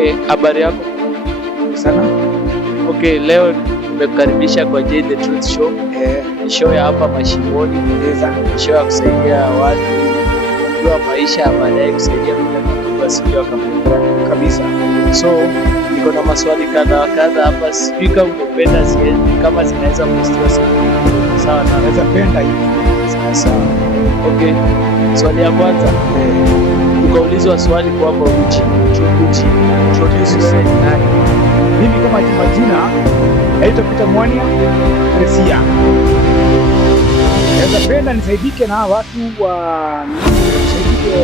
Okay, habari yako? Sana. Okay, leo nimekukaribisha kwa Jay the Truth Show. Ni show ya hapa Mashimoni. Ni show ya kusaidia watu kujua maisha ya baadaye, kusaidia vijana wasije wakapotea kabisa. So, niko na maswali kadha wa kadha hapa, sijui kama ungependa kama zinaweza kusikia sawa, na naweza penda hivi. Sawa. Okay. Swali ya kwanza. Ukaulizwa swali kwamba introduce wewe ni nani? Mimi kama majina naitwa Peter Mwania Teresia. Naweza penda nisaidike na watu nisaidike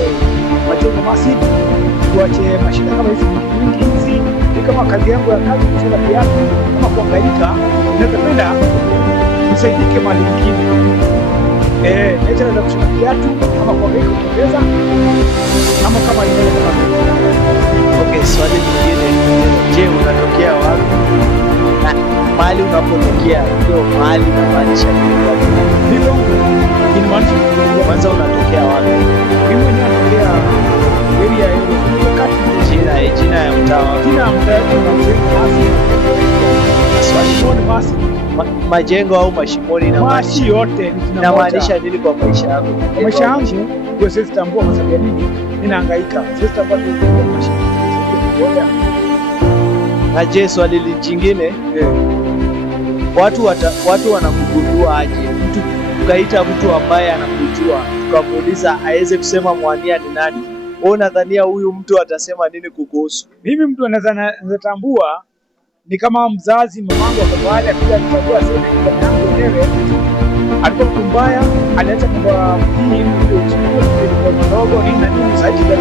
Majengo Massive, tuache mashida kama hizi nyingi hizi. Ni kama kazi yangu ya kazi kucheza viatu kama kuangaika. Naweza penda nisaidike mahali nyingine. Naweza kucheza viatu kama kuangaika kuongeza kama ile kama. Okay, swali lingine, je, unatokea wapi? Na mahali unapotokea ndio mahali unamaanisha wapi? Ndio inamaanisha kwanza unatokea wapi? Mimi mwenyewe natokea area ile kati jina ya mtaa wapi? Jina ya mtaa ni Mashimoni Massive. Majengo au Mashimoni na Mashi yote inamaanisha nini kwa maisha yako? Kwa maisha yangu ndio sisi tambua kwa sababu nini ninahangaika. Sisi tambua kwa Mashimoni. Na je, swali lingine, watu wanakugundua aje? Mtu ukaita mtu ambaye anakujua tukamuuliza aweze kusema Mwania ni nani, wewe unadhania huyu mtu atasema nini kukuhusu? Mimi mtu anaweza tambua ni kama mzazi, mamangu akabali akija kutambua sasa ni yangu mwenyewe alikuwa mtu mbaya, aliacha kwamba hii ndio chukua ndogo nini na nini zaidi ya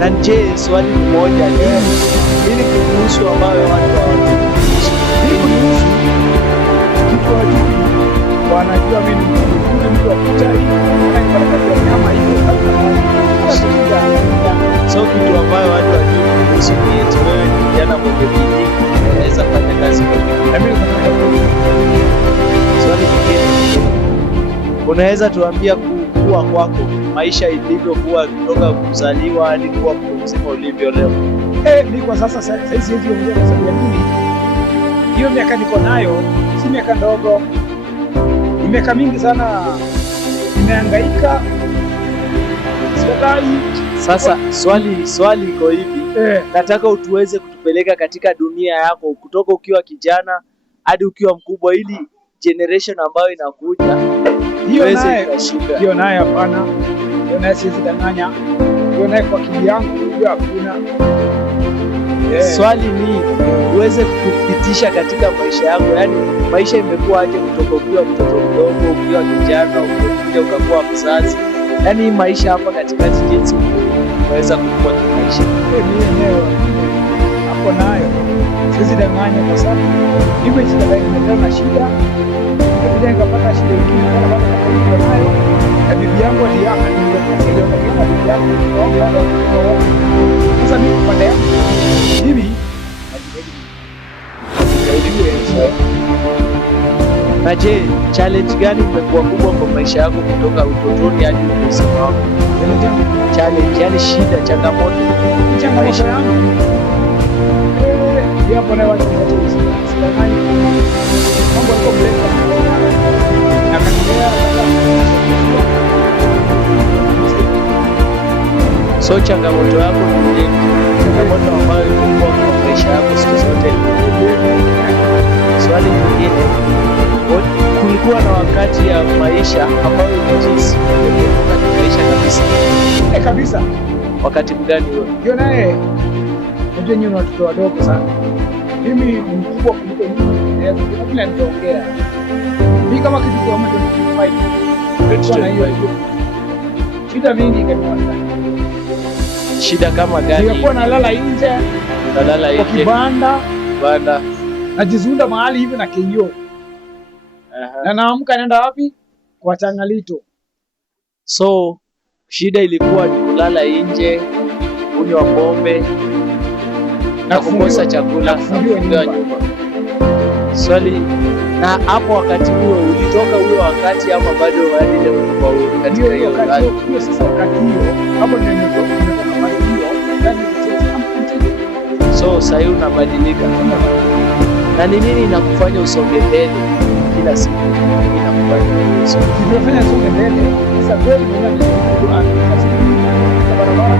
na je, swali moja nini kuhusu ambayo watu hawakuhusu kitu hajui, wanajua mimi ni mtu wa kutai na nyama hiyo. So kitu ambayo watu hawajui kuhusu ni eti wewe ni kijana mwenye bidii, unaweza fanya kazi kwa bidii. Swali lingine, unaweza tuambia kuwa kwako maisha ilivyokuwa kutoka kuzaliwa hadi kuwa mtu mzima ulivyo leo? Mimi kwa sasa hizi ongea kwa sababu ya nini? Hiyo miaka niko nayo si miaka ndogo, ni miaka mingi sana, nimehangaika sikatai. Sasa swali iko hivi, nataka utuweze kutupeleka katika dunia yako kutoka ukiwa kijana hadi ukiwa mkubwa, ili generation ambayo inakuja hiyo naye hapana, hiyo naye siwezi danganya, hiyo naye kwa akili yangu hiyo hakuna. Swali ni uweze kupitisha katika maisha yako, yaani maisha imekuwa aje kutoka ukiwa mtoto mdogo, ukiwa kijana, ukakuja ukakuwa mzazi, yaani maisha hapa katikati jinsi unaweza kukua kimaisha. Mimi eneo hapo nayo siwezi danganya kwa sababu hivyo imeenda na shida na nikapata shida nyingine kana bado nayo, na bibi yangu aliaka ndio kwa bibi yangu sasa mimi pande yangu hivi na je, challenge gani imekuwa kubwa kwa maisha yako kutoka utotoni hadi uzima wako? Challenge, yani shida, changamoto maisha yangu hapo na watu wote sidanganya mambo yako mrefu na kanilea. So changamoto yako ni changamoto ambayo ilikuwa kwa maisha yako siku zote. Swali lingine, kulikuwa na wakati ya maisha ambayo jinsi maisha kabisa. Wakati mgani huo? Ndio naye unajua nyinyi watoto wadogo sana, mimi ni mkubwa kuliko nyinyi, kuna vile nitaongea mimi kama kitu kwa mtu ni hiyo shida mingi kabisa. Shida kama gani? Nilikuwa nalala nje kwa kibanda najizunda mahali hivi na keio na naamka naenda wapi? Kwa Changalito. So shida ilikuwa ni kulala nje, kunywa pombe na kukosa chakula, kufungiwa nyumba. Swali, na hapo wakati huo ulitoka huyo wakati ama bado hadi leo uko katika hiyo wakati? Hiyo sasa wakati hiyo hapo ndio nimetoka mali hiyo ndani ya so sasa hivi unabadilika. Na ni nini inakufanya usonge mbele kila siku? Inakufanya usonge mbele sasa kweli mwenyewe barabara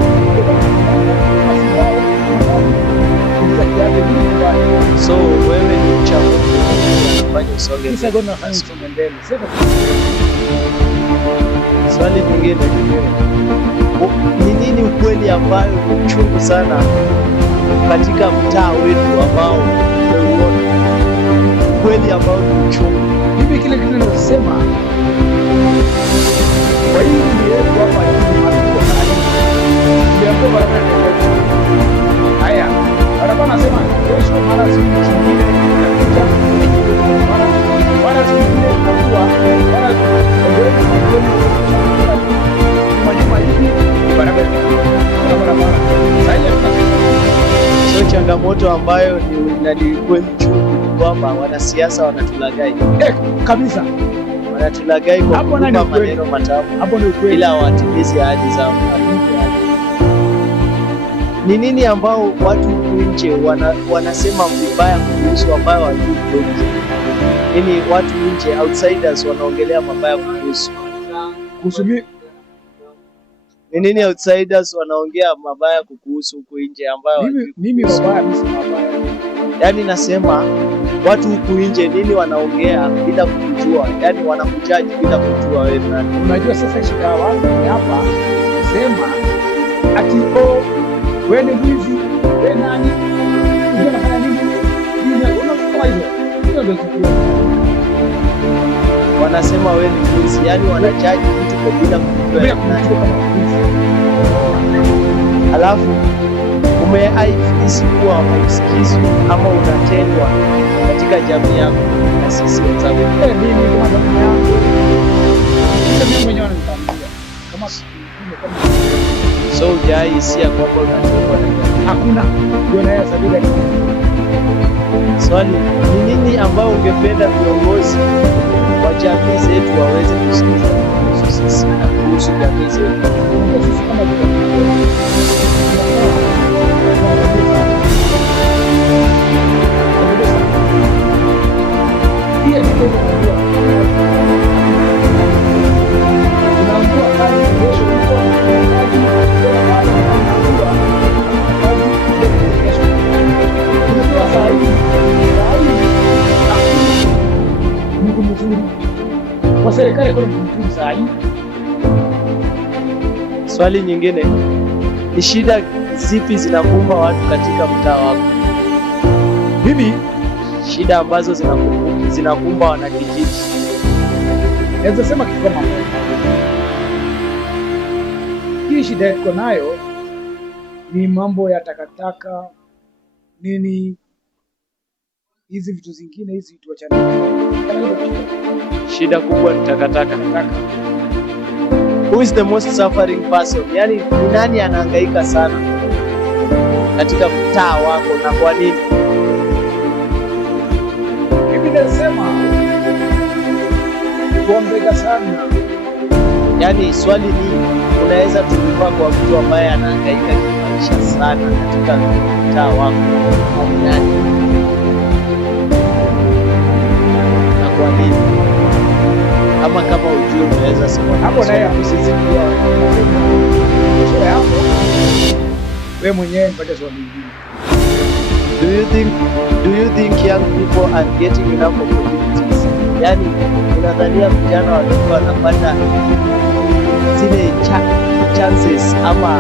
so wewe ni mcha Mungu unafanya usonge mbele. Swali nyingine, ni nini ukweli ambayo ni mchungu sana katika mtaa wetu ambao umeuona? Ukweli ambao ni mchungu. Hivi kile kitu ninasema kwa hiyo ni yetu hapa ni matuko sana. Ndio barabara haya. Barabara nasema kesho mara siku nyingine inakuja. Mara siku nyingine inakuwa mara so changamoto ambayo ni kweli chungu kwamba wanasiasa wanatulagai kabisa, wanatulagai kwa kutupa maneno matamu bila watimizi ahadi zao. Ni nini ambao watu nje wanasema vibaya kuhusu ambayo wajui kweli? Nini watu nje outsiders wanaongelea mabaya kuhusu? Ni nini outsiders wanaongea mabaya kukuhusu huko nje ambayo mimi mabaya mabaya? Yaani nasema watu huku nje nini wanaongea bila kujua, yaani wanakujaji bila kujua wewe nani. Unajua sasa shida wapi hapa? Sema ati wewe ni mwizi, wewe nani? Unafanya nini? Unafanya hizo. Hiyo ndio kitu. Wanasema wewe ni mwizi, yaani wanajaji mtu kwa bila kujua nani. Alafu umeaifisi kuwa hausikizwi ama unatendwa katika jamii yako na sisi wenzako. Mimi kama jamii yangu mimi mwenyewe nitambia kama so hujai hisia kwamba unatendwa na jamii? Hakuna. Ndio naye sabila. Swali, ni nini ambao ungependa viongozi wa jamii zetu waweze kusikiza kuhusu sisi na kuhusu jamii zetu? Sisi kama kwa serikali kwa mtu saa hii. Swali nyingine, ni shida zipi zinakumba watu katika mtaa wako? Mimi shida ambazo zinakumba wanakijiji. Naweza sema kitu kama hii shida tuko nayo ni mambo ya takataka nini, hizi vitu zingine hizi vitu wachana. Shida kubwa ni takataka. Who is the most suffering person? Yani ni nani anahangaika sana katika mtaa wako na kwa nini? Mimi nasema kuongeza sana. Yani swali ni unaweza tulikuwa kwa mtu ambaye anahangaika kimaisha sana katika mtaa wako au nani? Na kwa nini? Ama kama ujue unaweza sema hapo naye hapo sisi kwa hapo wewe mwenyewe mpaka swali hili. Do you think young people are getting enough opportunities? Yani unadhania vijana wadogo wanapata zile chances ama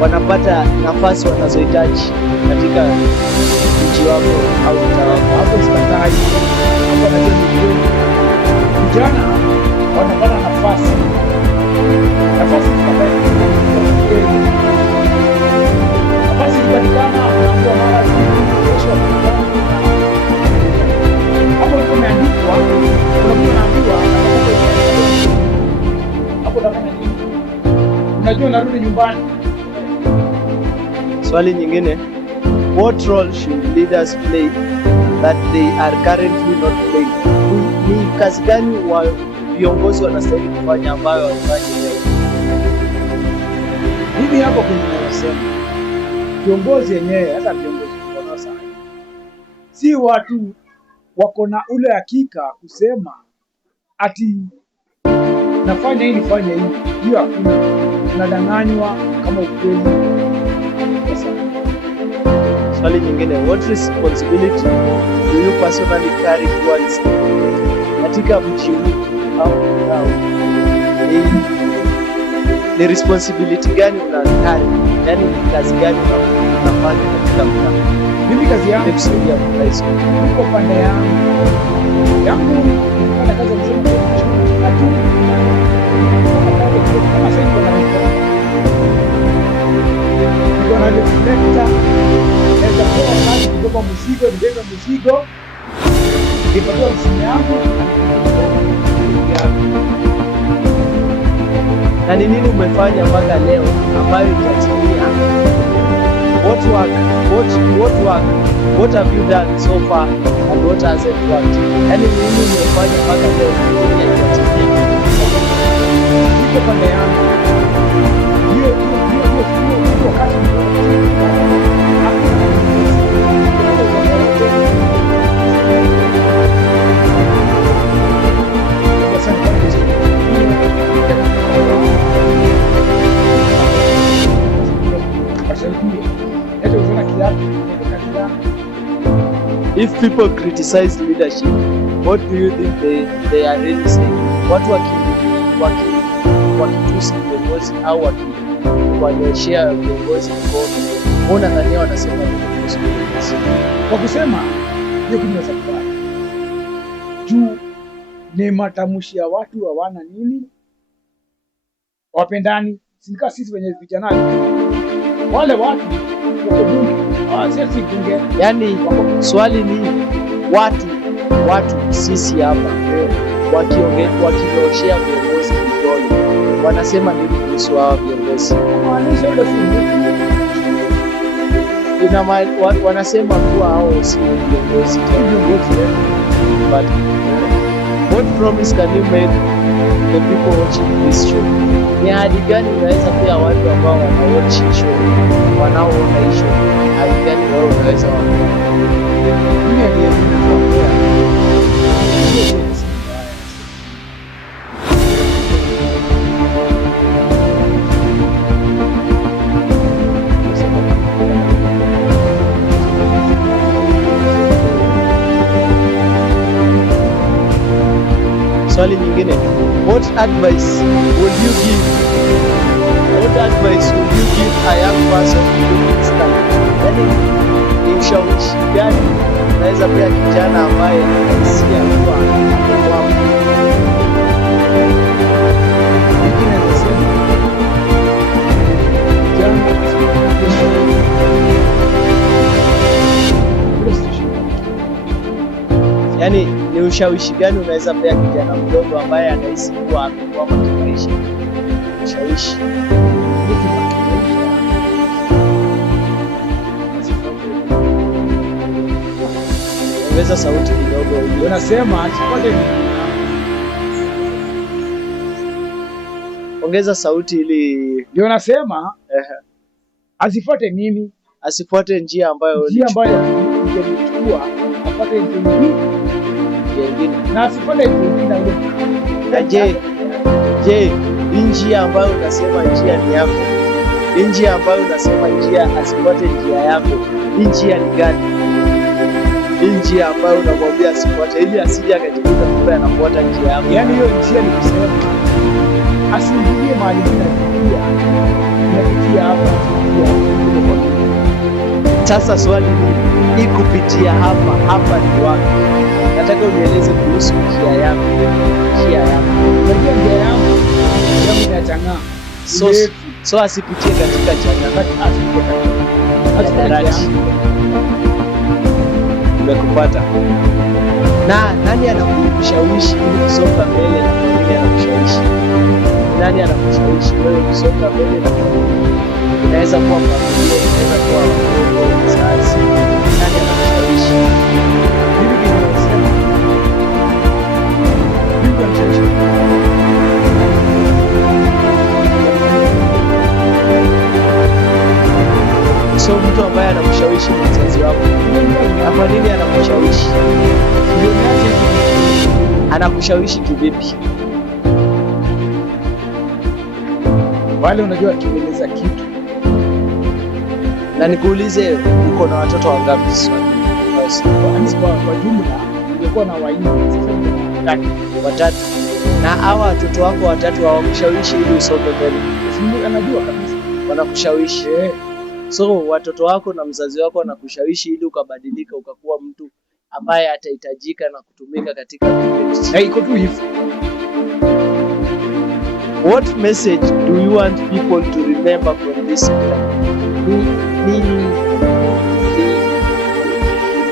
wanapata nafasi wanazohitaji katika mji wako au mtaa wako? Hapo sikatai. Hapo najua ni kweli. Vijana wanapata nafasi ikipatikana naambia mara kesho hapo imeandikwa, unaambiwa hapo nafanya nini? Unajua narudi nyumbani. Swali nyingine, what role should leaders play that they are currently not playing. Ni kazi gani wa viongozi wanastahili kufanya ambayo wafanye leo? Mimi hapo kwenye nasema viongozi wenyewe, hata viongozi tunao sasa, si watu wako na ule hakika kusema ati nafanya hii nifanye hii. Hiyo hakuna, unadanganywa kama ukweli. Swali nyingine, what responsibility do you personally carry towards katika mji huu au ni responsibility gani unakari, yani ni kazi gani unafanya katika mtaa? Mimi kazi yangu kusaidia mkaiso uko pande yangu nifanya kazi ya msema lakini kama sasa niko na reflector naweza kuwa kazi kubeba mzigo, nibebe mzigo nipatia msimu yangu. Na ni nini umefanya mpaka leo ambayo itatimia? What have you done so far and what hasn't worked? Yani ni nini umefanya mpaka leo itatimia? Niko pande yangu hiyo wakati If people criticize leadership, what do you think they are really saying? Watu wakitusi viongozi au wakiwanyoshea viongozi mkono, unadhania wanasema nini kuhusu viongozi? Kwa kusema hiyo kitu naweza kubali juu ni matamshi ya watu hawana nini, wapendani. Sika sisi wenye vijana wale watu wako bunge, sisi bunge. Yani swali ni watu sisi hapa wakinyoshea viongozi vidole, wanasema nini kuhusu hawa viongozi? Wanasema kuwa hao si viongozi. But what promise can you make the people watching this show? Ni ahadi gani unaweza pia watu ambao wanawatch show, wanaoona hii show? Ahadi gani wewe unaweza wapea? Swali nyingine, what advice would you give a young person to start? Yani ni ushawishi gani unaweza pia kijana ambaye anahisia kuwa yani ni ushawishi gani unaweza pea kijana mdogo ambaye anahisi kuwa amekwama kimaisha? Ushawishi ongeza sauti kidogo. Unasema ongeza sauti ili ndio nasema asifuate nini? Asifuate njia ambayo ingechukua apate njia nyingine na asifanye njia na je, njia ambayo unasema njia ni yako, njia ambayo unasema njia asifuate njia yako, njia ni gani? Njia ambayo unamwambia asifuate ili asije akajikuta kumbe anafuata njia yako. Yani hiyo njia ni kusema asiingilie mahali inapitia hapa. Sasa swali ni kupitia hapa ni wapi? Nataka unieleze kuhusu njia yako. Njia yangu inachang'aa. So asipitie katika chang'aa, asipitie katika umekupata. Na nani anakushawishi ili kusonga mbele na kwa nini anakushawishi? Nani anakushawishi wewe kusonga mbele na kwa nini? Inaweza kuwa familia, inaweza kuwa mzazi. Nani anakushawishi? So mtu ambaye anakushawishi ni mzazi wako. Na kwa nini anakushawishi? Anakushawishi kivipi? Wale unajua akieleza kitu. Na nikuulize, uko na watoto wangapi sasa? Kwa jumla ungekuwa na watatu. Na hawa watoto wako watatu hawakushawishi ili usome mbele? Anajua kabisa wanakushawishi. So watoto wako na mzazi wako wanakushawishi ili ukabadilika ukakuwa mtu ambaye atahitajika na kutumika katika dunia. Iko tu hivyo. What message do you want people to remember from this interview? Ni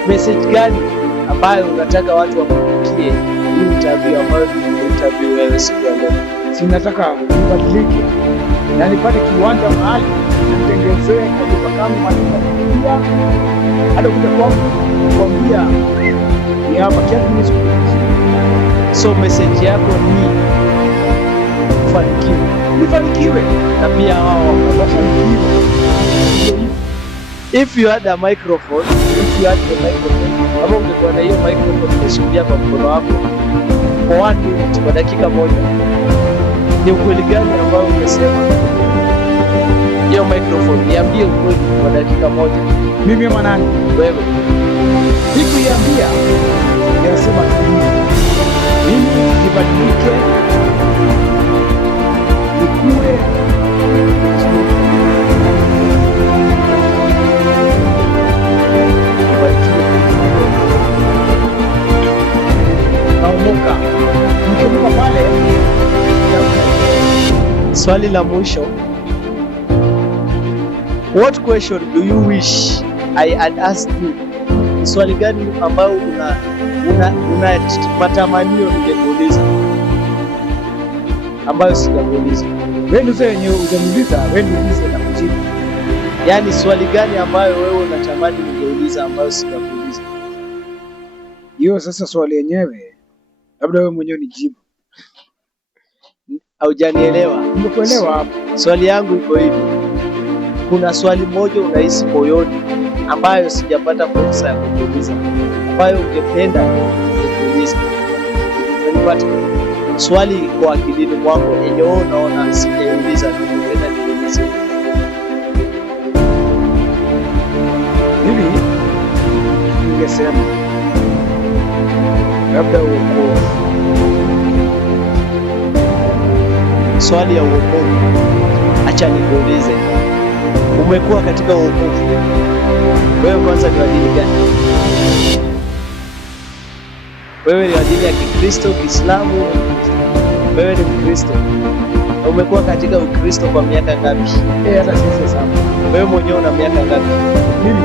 message gani ambayo unataka watu wakufikie hii interview ambayo interview wewe siku ya leo? Sinataka nibadilike na nipate kiwanja mahali nitengenezee kwa kama malikia hata kuja kuambia ni hapa kiasi mimi siku. So message yako ni nifanikiwe na pia wao wafanikiwe. If you had a microphone, kama ungekuwa na hiyo microphone umeshikilia kwa mkono wako for 1 minute, kwa dakika moja, ni ukweli gani ambao ungesema? Hiyo microphone niambie ukweli kwa dakika moja. Mimi ama nani? Wewe. Nikuiambia ninasema mimi nibadilike, nikue nikimuka pale. Swali la mwisho, what question do you wish I had asked you? Swali gani ambayo una matamanio ningekuuliza ambayo sijakuuliza? Wewe ndio yenyewe hujaniuliza, wewe ndio uliza na kujibu. Yaani swali gani ambayo wewe unatamani ningeuliza ambayo sijakuuliza? Hiyo sasa swali yenyewe labda wewe mwenyewe nijibu. Haujanielewa? Nimekuelewa hapo. Swali yangu iko hivi. Kuna swali moja unahisi moyoni ambayo sijapata fursa ya kukuuliza, ambayo ungependa kukuuliza. Unanipata? Swali kwa akilini mwako yenye wewe unaona sijauliza, ungependa niulize. Mimi ningesema labda uokovu. Swali ya uokovu, acha nikuulize, umekuwa katika uokovu? Wewe kwanza ni wa dini gani? Wewe ni wa dini ya Kikristo, Kiislamu? Wewe ni Mkristo. Umekuwa katika Ukristo kwa miaka ngapi? Hata sisi sana. Wewe mwenyewe una miaka ngapi? Mimi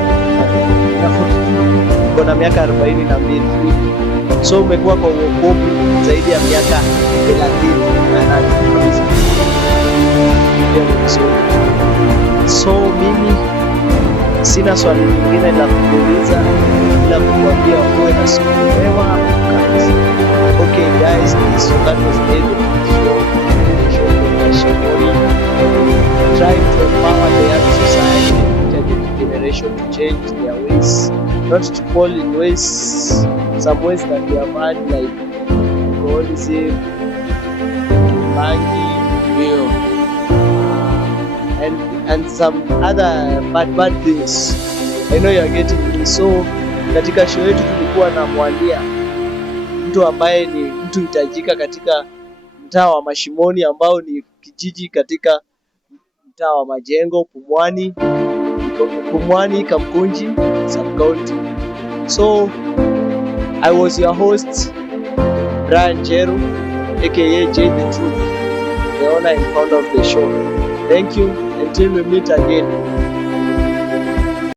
na 42. Uko na miaka 42. So umekuwa kwa uokovu zaidi ya miaka 38 kabisa. So mimi sina swali lingine la kuuliza ila kukuambia uwe na siku njema kabisa. Okay guys, that was the end of the show. Trying to empower the young society and the generation to change their ways, not to fall in ways, some ways that we have had, like alcoholism, banking, and some other bad things. I know you are getting me. So katika show yetu tulikuwa na mwalia mtu ambaye ni mtu hitajika katika mtaa wa Mashimoni ambao ni kijiji katika mtaa wa Majengo, Pumwani, Kamkunji, Sub-County. So I was your host, Brian Jeru, aka Jay the Truth, the owner and founder of the show. Thank you. Until we meet again.